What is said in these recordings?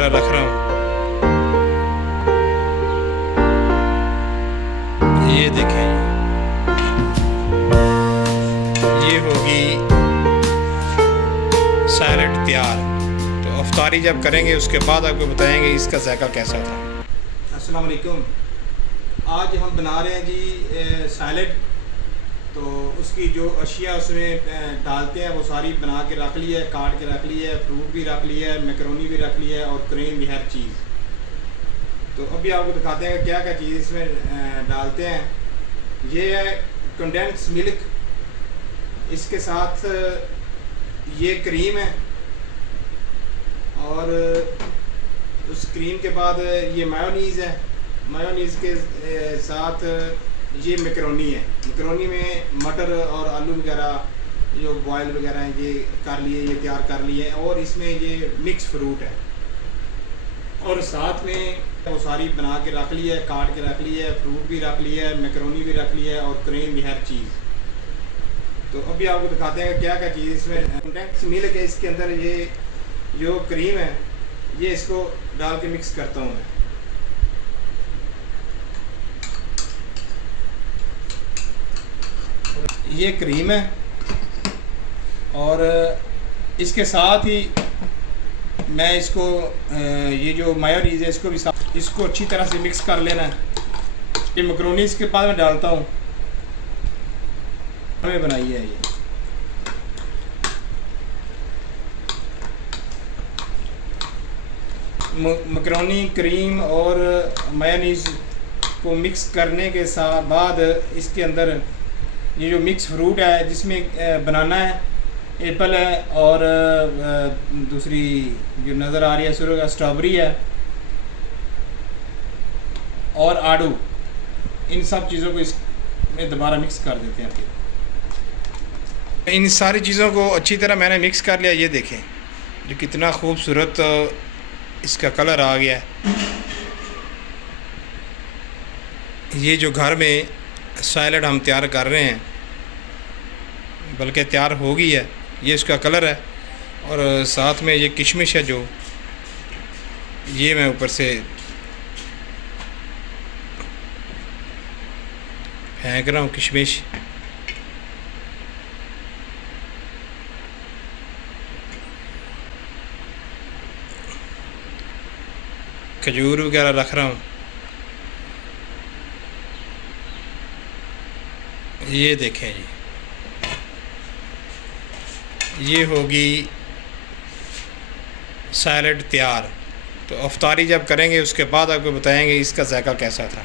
वगैरह रख रहा हूँ। ये देखें, ये होगी सैलड तैयार। तो अफ्तारी जब करेंगे उसके बाद आपको बताएंगे इसका जायका कैसा था। अस्सलाम वालेकुम। आज हम बना रहे हैं जी सैलड। तो उसकी जो अशिया उसमें डालते हैं वो सारी बना के रख ली है, काट के रख ली है, फ्रूट भी रख लिया है, मैकरोनी भी रख ली है और क्रीम भी, हर चीज़। तो अभी आपको दिखाते हैं कि क्या क्या चीज़ इसमें डालते हैं। ये है कंडेंस मिल्क, इसके साथ ये क्रीम है और उस क्रीम के बाद ये मायोनीज़ है। मायोनीज़ के साथ ये मैकरोनी है। मैकरोनी में मटर और आलू वगैरह जो बॉयल वगैरह हैं ये कर लिए, ये तैयार कर लिए। और इसमें ये मिक्स फ्रूट है और साथ में वो सारी बना के रख ली है, काट के रख ली है, फ्रूट भी रख लिया है, मैकरोनी भी रख लिया है और क्रीम भी, हर चीज़। तो अभी आपको दिखाते हैं कि क्या क्या चीज़ इसमें कंडेंस मिल्क है। इसके अंदर ये जो क्रीम है ये इसको डाल के मिक्स करता हूँ मैं। ये क्रीम है और इसके साथ ही मैं इसको ये जो मायोनीज़ है इसको भी साथ, इसको अच्छी तरह से मिक्स कर लेना है। ये मैकरोनी इसके बाद मैं डालता हूँ। हमें बनाई है ये मैकरोनी, क्रीम और मायोनीज़ को मिक्स करने के साथ बाद इसके अंदर ये जो मिक्स फ्रूट है जिसमें बनाना है, एप्पल है और दूसरी जो नज़र आ रही है सुरख स्ट्रॉबेरी है और आड़ू, इन सब चीज़ों को इसमें दोबारा मिक्स कर देते हैं। फिर इन सारी चीज़ों को अच्छी तरह मैंने मिक्स कर लिया। ये देखें जो कितना खूबसूरत इसका कलर आ गया है। ये जो घर में सैलड हम तैयार कर रहे हैं, बल्कि तैयार हो गई है, ये इसका कलर है। और साथ में ये किशमिश है जो ये मैं ऊपर से फेंक रहा हूँ, किशमिश। खजूर वगैरह रख रहा हूँ। ये देखें जी, ये होगी सैलड तैयार। तो अफ्तारी जब करेंगे उसके बाद आपको बताएंगे इसका जायका कैसा था।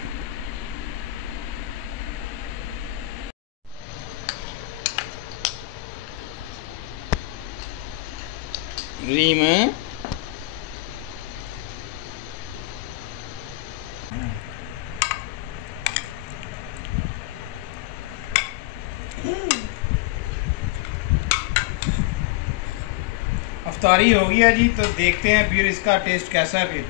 रीम अफ्तारी हो गया जी। तो देखते हैं फिर इसका टेस्ट कैसा है। फिर